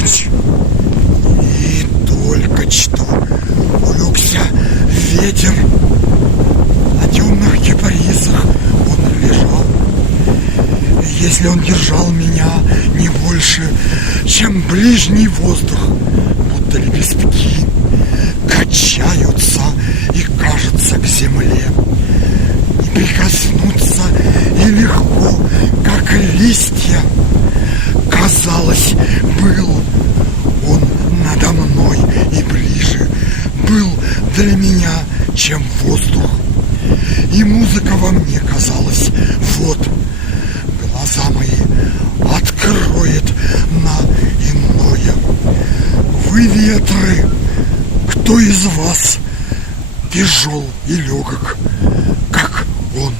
быть. И только что улегся ветер. На темных кипарисах он лежал. Если он держал меня не больше, чем ближний воздух, будто лепестки качаются и кажутся к земле. Не прикоснуться и легко, как листья. Казалось, был он надо мной и ближе, был для меня, чем воздух. И музыка во мне, казалось, вот, глаза мои откроет на иное. Вы ветры, кто из вас тяжел и легок, как он?